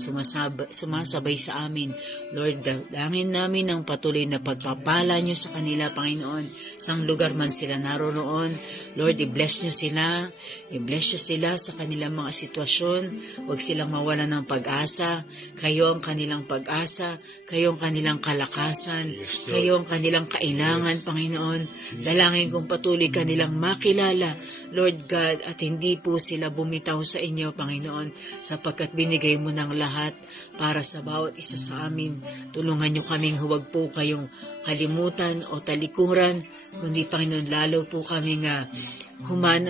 sumasabay sa amin. Lord, dalangin namin ang patuloy na pagpapala nyo sa kanila, Panginoon, sang lugar man sila naroroon. Lord, i-bless nyo sila. I-bless nyo sila sa kanilang mga sitwasyon. Huwag silang mawala ng pag-asa. Kayo ang kanilang pag-asa. Kayo ang kanilang kalakasan. Kayo ang kanilang kailangan, Panginoon. Dalangin kong patuloy kanilang makilala, Lord God, at hindi po sila bumitaw sa inyo, Panginoon, sapagkat binigay mo ng lahat para sa bawat isa sa amin. Tulungan nyo kaming huwag po kayong kalimutan o talikuran, kundi, Panginoon, lalo po kaming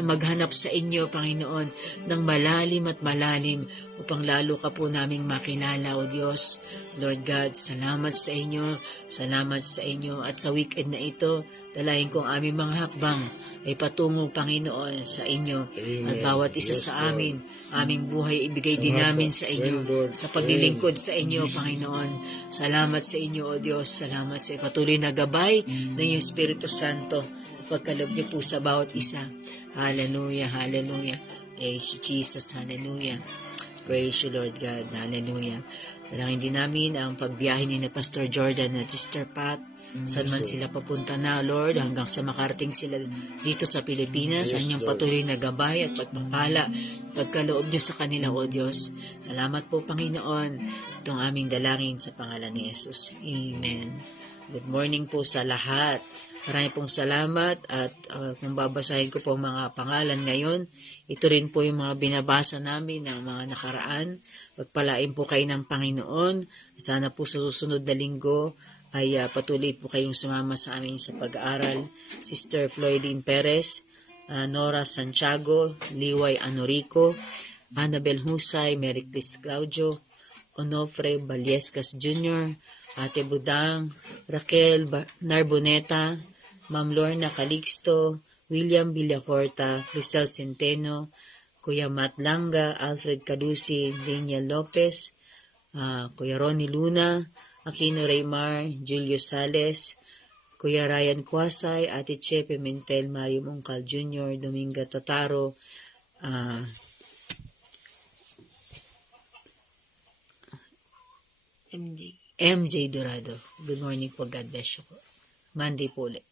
maghanap sa inyo, Panginoon, ng malalim at malalim upang lalo ka po naming makilala, O Diyos. Lord God, salamat sa inyo, at sa weekend na ito, dalahin kong aming mga hakbang ay patungo, Panginoon, sa inyo. Amen. At bawat isa Yes, sa amin, aming buhay ibigay din namin sa inyo, Lord. sa paglilingkod sa inyo, Panginoon. Salamat sa inyo, O Diyos. Salamat sa patuloy na gabay ng iyong Espiritu Santo. Pagkalob niyo po sa bawat isa. Hallelujah, hallelujah. Praise you, Jesus, hallelujah. Praise you, Lord God, hallelujah. Dalangin din namin ang pagbiyahe ni Pastor Jordan at Sister Pat. Saan man sila papunta na, Lord, hanggang sa makarating sila dito sa Pilipinas. Ang iyong patuloy na gabay at pagpapala, pagkaloob niyo sa kanila, O Diyos. Salamat po, Panginoon. Itong aming dalangin sa pangalan ni Jesus. Amen. Good morning po sa lahat. Marami pong salamat at kung babasahin ko po mga pangalan ngayon, ito rin po yung mga binabasa namin ng mga nakaraan. Pagpalain po kayo ng Panginoon at sana po sa susunod na linggo ay patuloy po kayong sumama sa amin sa pag-aaral. Sister Floydine Perez, Nora Santiago, Liway Anorico, Annabel Husay, Mary Chris Claudio, Onofre Baliescas Jr., Ate Budang, Raquel Narboneta, Ma'am Lorna Calixto, William Villacorta, Cristal Centeno, Kuya Matt Langa, Alfred Cadusi, Daniel Lopez, Kuya Ronnie Luna, Aquino Raymar, Julio Sales, Kuya Ryan Quasay, Ate Che Pimentel, Mario Mongcal Jr., Dominga Tataro, MJ Dorado. Good morning po. God bless you po. Monday po ulit.